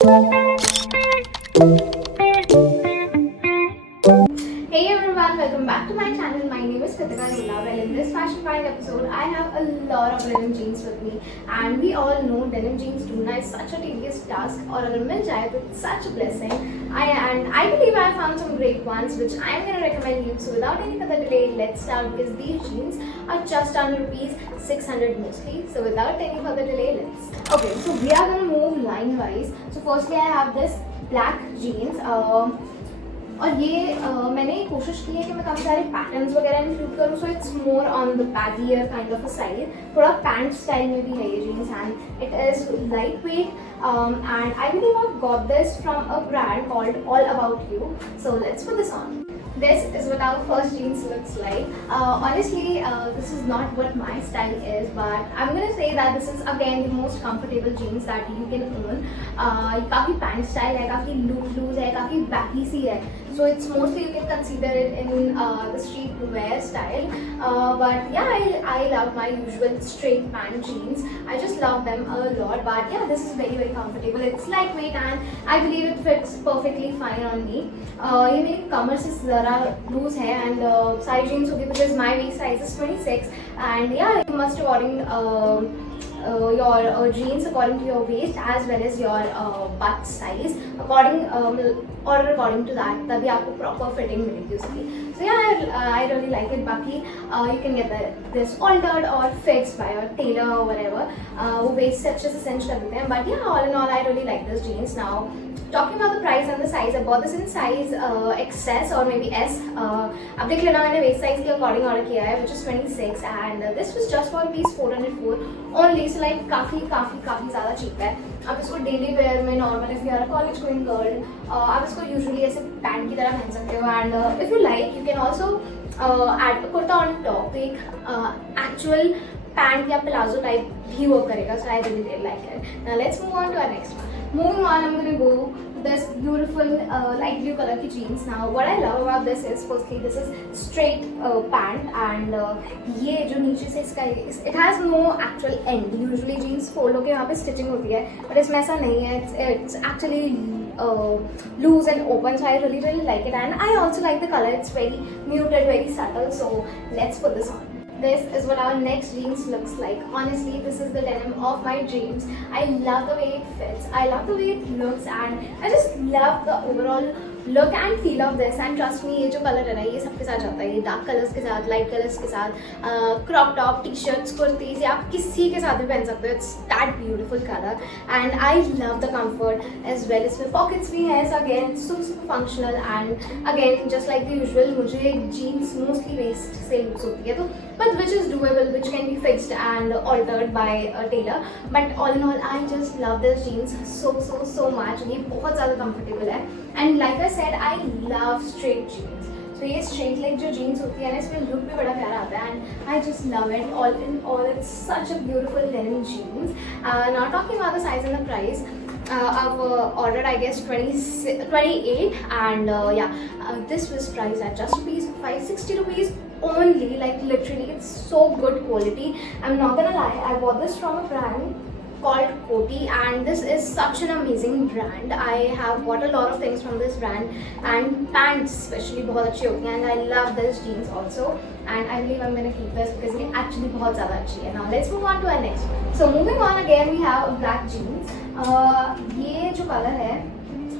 Hey everyone, welcome back to my channel. My name is Kritika Leela. Well, in this Fashion Find episode, I have a lot of denim jeans with me, and we all know denim jeans ढूंढना is such a tedious task. और अगर मिल जाए तो it's such a blessing. I believe I found some great ones which I am gonna recommend you. So without any further delay, let's start because these jeans are just under rupees 600 mostly. So without any further delay, let's. Okay, so we are gonna move line wise. So firstly, I have this black jeans. और ये मैंने कोशिश की है कि मैं काफ़ी सारे पैटर्न्स वगैरह इंक्लूड करूँ, so it's more on the baggier kind of a style. थोड़ा पैंट स्टाइल में भी है ये jeans and it is light weight and I believe I got this from a brand called All About You. So let's put this on. This is what our first jeans looks like. Honestly, this is not what my style is, but I'm gonna say that this is again the most comfortable jeans that you can own. काफ़ी pant style है, काफ़ी loose है, काफ़ी baggy सी है. So it's mostly you can consider it in the street wear style. But yeah, I love my usual straight pant jeans. I just love them a lot. But yeah, this is very comfortable. It's lightweight and I believe it fits perfectly fine on me. ये मेरी कमर से ज़रा loose है and size jeans होगी because my waist size is 26 and yeah you must according your jeans according to your waist as well as your butt size according to that तभी आपको proper fitting मिलेगी उसकी. So yeah, I really like it. बाकी you can get this altered or fixed by your tailor or whatever. वो waist से अच्छे से cinch कर देते हैं. But yeah, all in all, I really like this jeans. Now talking about the price and the size, I bought this in size XS or maybe S. अब देख लेना, मैंने waist size के according order किया है, which is 26 and this was just for rupees 404 only. So like काफ़ी ज़्यादा cheap है. आप इसको डेली वेयर में normal if you are college going girl आप इसको यूजुअली ऐसे पैंट की तरह पहन सकते हो and if you like you can also add kurta on top. एक एक्चुअल पैंट या प्लाजो टाइप भी वर्क करेगा. So I really like it. Now let's move on to our next one. Moving on, I'm going to go this beautiful light blue color की jeans. Now what I love about this is firstly this is straight pant and ये जो नीचे से इसका it has no actual end. Usually jeans fold होके यहाँ पे stitching होती है, but इसमें ऐसा नहीं है. It's actually loose and open, so I really like it and I also like the color. It's very muted, very subtle. So let's put this on. This is what our next jeans looks like. Honestly, this is the denim of my dreams. I love the way it fits. I love the way it looks and I just love the overall look and feel of this. And trust me, ये जो colour है ना, ये सबके साथ जाता है. ये डार्क कलर्स के साथ, लाइट कलर्स के साथ, crop top, T shirts, kurtis, या आप किसी के साथ भी पहन सकते हो. It's that beautiful colour and I love the comfort as well. इसमें पॉकेट्स भी हैं. Again super functional and again just like the usual मुझे जीन्स मोस्टली वेस्ट से लूज होती है, तो but which is doable, which can be fixed and altered by a tailor. But all in all, I just love this jeans so much. ये बहुत ज़्यादा comfortable है and like I said, I love straight jeans. So ये straight leg जो jeans होती है ना, इसमें look भी बड़ा प्यारा आता है and I just love it. All in all, it's such a beautiful denim jeans. Now talking about the size and the price. I've ordered I guess 28 and this was priced at just rupees 560 rupees only. Like literally it's so good quality. I'm not gonna lie, I bought this from a brand called Coty and this is such an amazing brand. I have bought a lot of things from this brand and pants especially बहुत अच्छी होती हैं and I love this jeans also and I believe I'm gonna keep this because it actually बहुत ज़्यादा अच्छी है. Now let's move on to our next one. So moving on again, we have a black jeans. ये जो colour है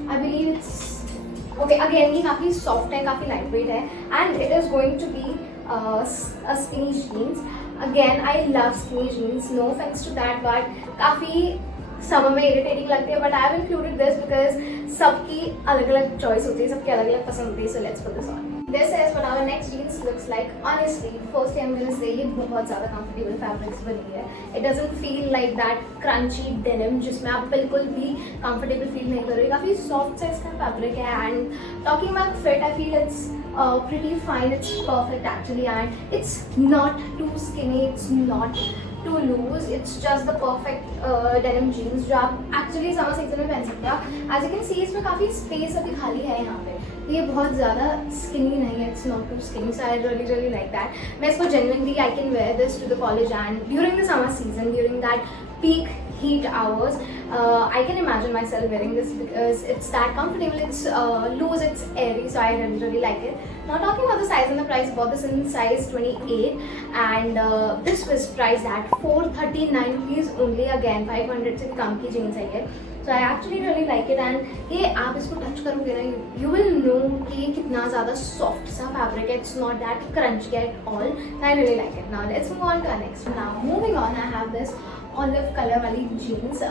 I believe it's okay. Again ये काफ़ी soft है, काफ़ी lightweight है and it is going to be a skinny jeans. Again, I love skinny jeans. No offense to that, but काफ़ी summer में इरिटेटिंग लगती है. But I have included this because सबकी अलग अलग चॉइस होती है, सबकी अलग अलग पसंद होती है. सो let's put this on. This is what our next jeans looks like. Honestly, firstly I'm gonna say ये बहुत ज़्यादा comfortable fabrics बनी है. It doesn't feel like that crunchy denim जिसमें आप बिल्कुल भी comfortable feel नहीं करोगे. काफ़ी soft सा इसका fabric है and talking about fit, I feel it's pretty fine. It's perfect actually and it's not too skinny. It's not too loose. It's just the perfect denim jeans जो आप actually summer season में पहन सकते हो. As you can see इसमें काफ़ी space अभी खाली है यहाँ पे. ये बहुत ज़्यादा स्किनी नहीं है. It's not too skinny. So I really like that. मैं इसको genuinely I can wear this to the college and during the summer season during that peak heat hours. I can imagine myself wearing this because it's that comfortable, it's loose, it's airy, so I really like it. Now talking about the size and the price, I bought this in size 28 and this was priced at 439 rupees only. Again 500 से भी कम की jeans है ये. So I actually really like it and ये आप इसको touch करोगे ना, you will know कि ये कितना ज़्यादा soft सा fabric है. It's not that crunchy at all. I really like it. Now let's move on to our next one. Now moving on, I have this olive color वाली jeans.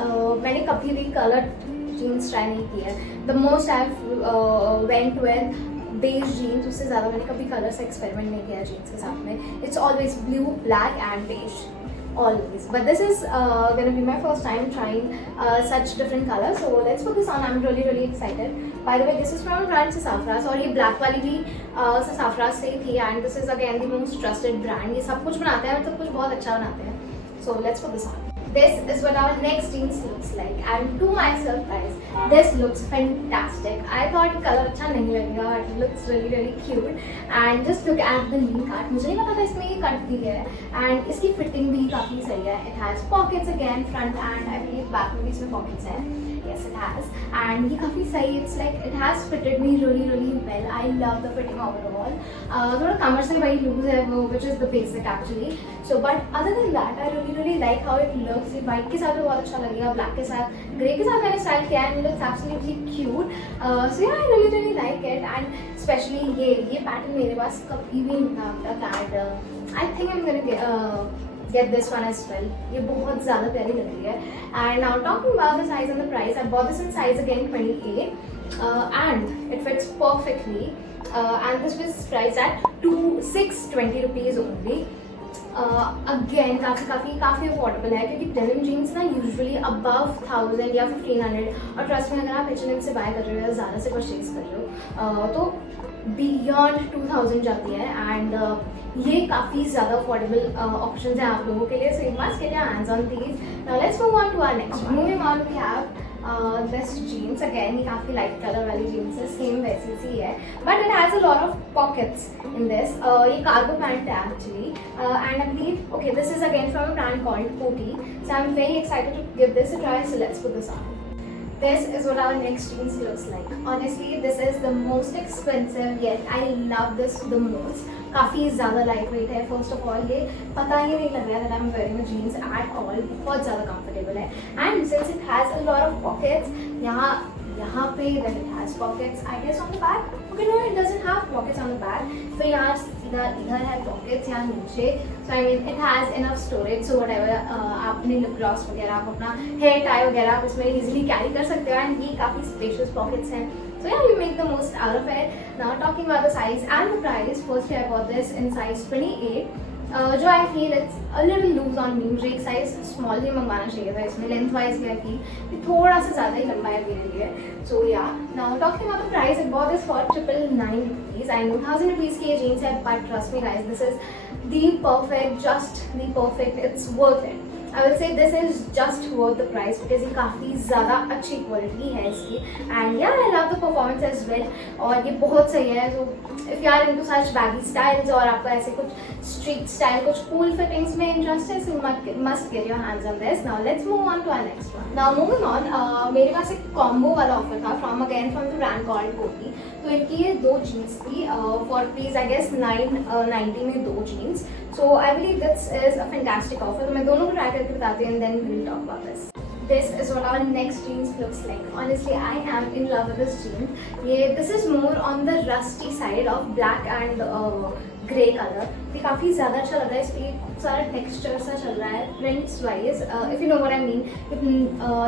मैंने कभी भी colored jeans try नहीं की है. The most I've went with beige jeans, उससे ज़्यादा मैंने कभी कलर से एक्सपेरिमेंट नहीं किया jeans के साथ में. It's always blue, black and beige, always. But this is gonna be my first time trying such different colors. So let's put this on. I'm really excited. By the way, this is from brand Sassafras और ये black वाली भी Sassafras से ही थी and this is again the most trusted brand. ये सब कुछ बनाते हैं और सब कुछ बहुत अच्छा बनाते हैं. So let's put this on. This is what our next jeans looks like and to my surprise this looks fantastic. I thought color अच्छा नहीं लगेगा but it looks really cute and just look at the knee cut. मुझे नहीं पता था इसमें ये cut भी है and इसकी fitting भी काफ़ी सही है. It has pockets again, front and I believe back में भी इसमें pockets हैं. Yes, it has and ये काफ़ी सही. It's like it has fitted me really well. I love the fitting overall. थोड़ा कमर से भाई loose है वो, which is the basic actually. So but other than that I really like how it looks. ये white के साथ भी बहुत अच्छा लगेगा, ब्लैक के साथ, ग्रे के साथ मैंने स्टाइल किया है. It's absolutely cute. So yeah I really like it and especially ये पैटर्न मेरे पास कभी भी नहीं था अब तक and I think I am gonna get this one as well. ये बहुत ज़्यादा प्यारी लग रही है. And now talking about the size and the price, I bought this in size again 28 and it fits perfectly and this was priced at 620 rupees only. Again काफ़ी affordable है क्योंकि डेनिम जीन्स ना यूजुअली अबव 1000 या 1500 और trust में अगर आप H&M से बाय कर रहे हो या ज़्यादा से परचेज कर रहे हो तो बियॉन्ड 2000 जाती है एंड ये काफ़ी ज़्यादा अफोर्डेबल ऑप्शन है आप लोगों के लिए. So you must get your hands on these. Now let's move on to our next. Moving on we have this jeans. Again ये काफ़ी लाइट कलर वाली जीन्स है, सेम वैसी सी है but it has a lot of pockets in this. ये cargo pant है actually and I believe okay this is again from a brand called Kotty. So I am very excited to give this a try. So let's put this on. This is what our next jeans looks like. Honestly, this is the most expensive yet I love this the most. काफ़ी ज़्यादा light weight है. First of all ये पता ही नहीं लग रहा है that I'm wearing a jeans at all. बहुत ज़्यादा कंफर्टेबल है and since it has a lot of pockets यहाँ पे then it has pockets I guess on the back. Okay, no, it doesn't have pockets on the back. फिर यहाँ सीधा इधर है pockets यहाँ नीचे. So I mean it has enough storage. So whatever आप अपने lip gloss वगैरह आप अपना hair tie वगैरह आप इसमें easily carry कर सकते हो and ये काफ़ी spacious pockets हैं. So yeah, you make the most out of it. Now talking about the size and the price. Firstly, I bought this in size 28. जो I feel it's a little loose on me. मुझे एक size small ही मंगवाना चाहिए था इसमें. Length wise भी I feel कि थोड़ा सा ज़्यादा ही लंबा है मेरे लिए. So yeah. Now talking about the price, I bought this for 999 rupees. I know 1000 rupees की ये jeans है, but trust me guys, this is the perfect, just the perfect. It's worth it. I will say this is just worth the price because ये काफ़ी ज़्यादा अच्छी quality है इसकी and yeah I love the performance as well. और ये बहुत सही है. So if you are into such baggy styles और आपको ऐसे कुछ street style कुछ cool fittings में interest है, so you must get your hands on this. Now let's move on to our next one. Now moving on, मेरे पास एक combo वाला offer था from the brand called Coty. तो इनकी ये दो jeans थी for rupees I guess 990 में दो jeans. So I believe this is a fantastic offer. तो मैं दोनों को try करके बताती हूँ and then we will talk about this. This is what our next jeans looks like. Honestly, I am in love with this jean. This is more on the rusty side of black and grey colour. ये काफ़ी ज़्यादा अच्छा लग रहा है. इस पर खूब सारा टेक्सचर सा चल रहा है prints wise. If you know what I mean,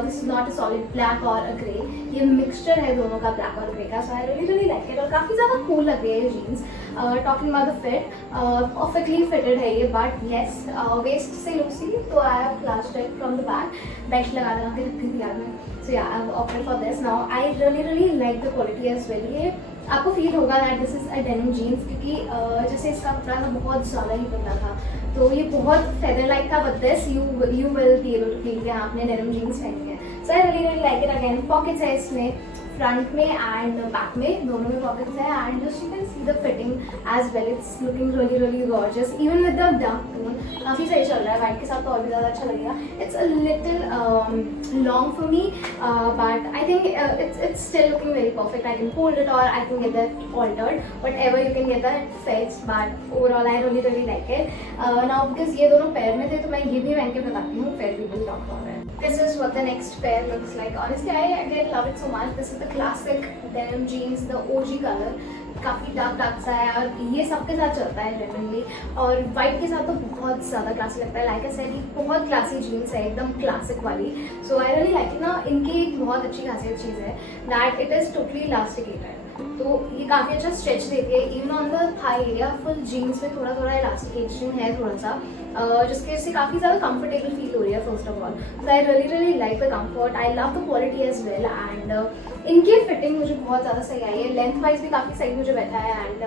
this is not a solid black और अ ग्रे. ये मिक्सचर है दोनों का, ब्लैक और ग्रे का. So I really like it और काफ़ी ज़्यादा कूल लग रही है ये jeans. Talking about the fit, perfectly fitted है ये बट येस वेस्ट से लूसी. तो I have clasped it from the back. Belt लगा के रखती थी यार मैं. So yeah I have opted for this. Now I really like the quality as well. ये आपको फील होगा that this is a denim jeans क्योंकि जैसे इसका कपड़ा था बहुत ज़्यादा ही पतला था तो ये बहुत फेदर लाइक था. But this you will be able to feel कि आपने डेनिम जीन्स पहनी है. सो So I really like it. Again, pockets है इसमें फ्रंट में एंड बैक में, दोनों में पॉकेट्स है and just you can see the fitting as well. It's looking really gorgeous even with the dark tone. काफ़ी सही चल रहा है. वाइट के साथ तो और भी ज़्यादा अच्छा लगेगा. It's a little long for me but I think it's still looking very perfect. I can fold it or I can get that altered. Whatever you can get that fits. But overall I really like it. Now because ये दोनों पैर में थे तो मैं ये भी पहन के बताती हूँ, फिर we will talk about it. This is what the next pair looks like. Honestly, I again love it so much. This is the classic denim jeans, the OG color. काफ़ी डार्क सा है और ये सबके साथ चलता है जनरली. और वाइट के साथ तो बहुत ज़्यादा क्लासी लगता है. लाइक आई सेड, ये बहुत क्लासी जीन्स है, एकदम क्लासिक वाली. So I really like it. ना इनकी एक बहुत अच्छी खासियत चीज़ है that it is totally elasticated. तो ये काफ़ी अच्छा स्ट्रेच देती है. Even on the thigh area full jeans में थोड़ा इलास्टिकेशन है थोड़ा सा, जिसके से काफ़ी ज़्यादा कंफर्टेबल फील हो रही है first of all. So I really like the comfort. I love the quality as well and इनकी फिटिंग मुझे बहुत ज़्यादा सही आई है. लेंथ वाइज भी काफ़ी सही मुझे बैठा है एंड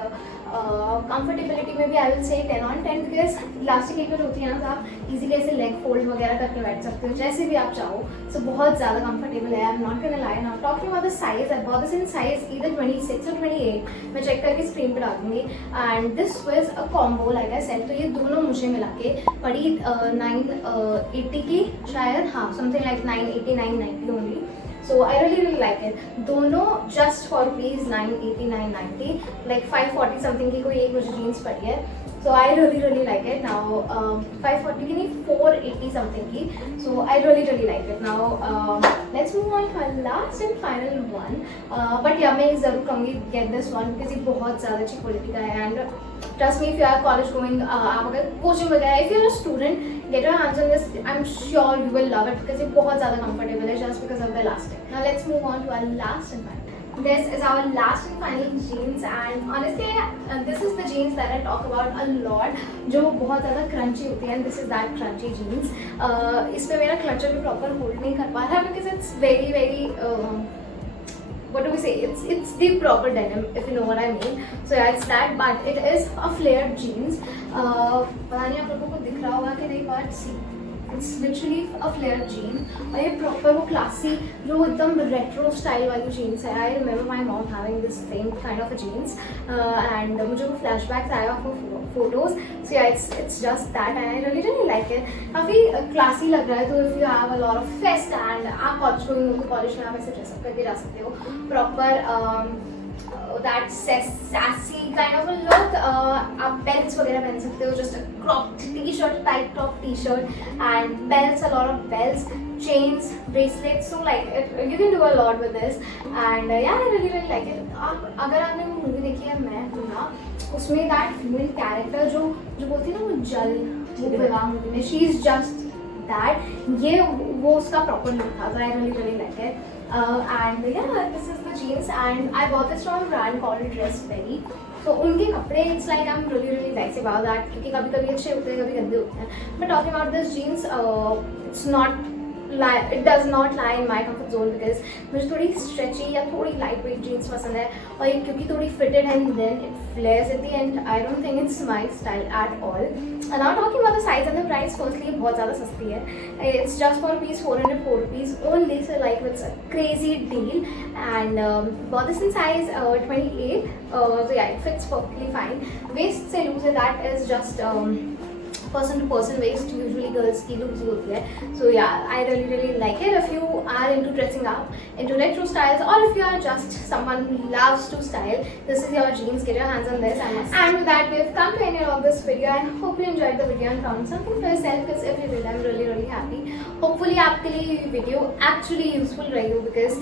कंफर्टेबिलिटी में भी I will say 10 on 10 because elasticated होती है ना, तो आप इजीली ऐसे लेग फोल्ड वगैरह करके बैठ सकते हो जैसे भी आप चाहो. सो बहुत ज़्यादा कंफर्टेबल है. I am not gonna lie. Now talking about the size, I bought this in size either 26 और 28. मैं चेक करके स्क्रीन पर डाल दूँगी. And this was a combo like I said. तो ये दोनों मुझे मिला के पड़ी 980 की शायद, हाँ something like 989 only. So I really like it. दोनों just for rupees 980-990, like 540 something की कोई एक मुझे जीन्स पड़ी है. So I really like it. Now 540 की नहीं 480 something की. So I really like it. Now let's move on to our last and final one. But yeah, मैं ज़रूर कहूँगी get this one because ये बहुत ज़्यादा अच्छी क्वालिटी का है. And trust me, if you are college going, आप अगर कोचिंग वगैरह, if you're a student, get your hands on this. I'm sure you will love it because ये बहुत ज़्यादा comfortable है just because of the elastic. Now let's move on to our last and final. This is our last and final jeans and honestly this is the jeans that I talk about a lot, जो बहुत ज़्यादा crunchy होती है. And this is that crunchy jeans. इस पे मेरा clutcher भी proper hold नहीं कर पा रहा है because it's very what do we say, it's the proper denim if you know what I mean. So yeah, it's that, but it is a flared jeans. पता नहीं आप लोगों को दिख रहा होगा कि नहीं, but see, it's literally a flared jean. और ये proper वो classy जो एकदम retro style वाली jeans है. I remember my mom having this same kind of a jeans and मुझे वो flashbacks आया वो photos. So yeah, it's just that and I really like it. काफ़ी classy लग रहा है. तो if you have a lot of fest and आप college going हो तो college में आप ऐसे dress up करके जा सकते हो. Proper that sassy kind of a look. आप belts वगैरह पहन सकते हो, just a cropped t-shirt, tight crop t-shirt and belts, a lot of belts, chains, bracelets. So like you can do a lot with this and yeah, I really like it. अगर आपने वो movie देखी है मैं हूँ ना, उसमें that female character जो बोलती है ना वो जल, वो विवाह मूवी में, she is just that. ये वो उसका proper look था. So I really like it. And yeah, this is the jeans and I bought this from a brand called Dressberry. So उनके कपड़े it's like I'm really nice about that क्योंकि कभी अच्छे होते हैं कभी गंदे होते हैं. But talking about this jeans, it does not lie in my comfort zone because मुझे थोड़ी stretchy या थोड़ी lightweight jeans पसंद है और ये क्योंकि थोड़ी fitted and then it flares at the end. I don't think it's my style at all. And now talking about the size and the price, firstly ये बहुत ज़्यादा सस्ती है. It's just for rupees 404 rupees only, so like it's a crazy deal. And bought this in size 28. So yeah, it fits perfectly fine. Waist से loose है, that is just person to person waist, usually girls की looks होती है. So yeah, I really like it. If you are into dressing up, into retro styles, or if you are just someone who loves to style, this is your jeans. Get your hands on this. And with that, we've come to the end of this video and hope you enjoyed the video and found something for yourself. Because if you did, I'm really happy. Hopefully आपके लिए ये video actually useful रही हो because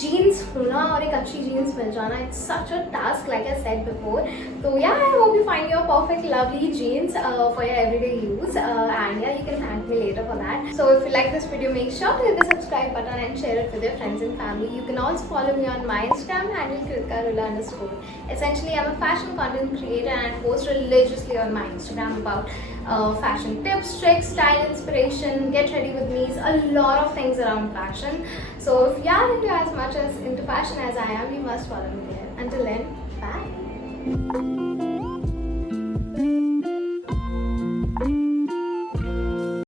jeans ढूंढना और एक अच्छी jeans मिल जाना, it's such a task like I said before. So yeah, I hope you find your perfect lovely jeans for your everyday use and yeah, you can thank me later for that. So if you like this video, make sure to hit the subscribe button and share it with your friends and family. You can also follow me on my Instagram handle kritika_. Essentially, I'm a fashion content creator and I post religiously on my Instagram about fashion tips, tricks, style inspiration, get ready with me, a lot of things around fashion. So if you are into as much as into fashion as I am, you must follow me there. Until then, bye.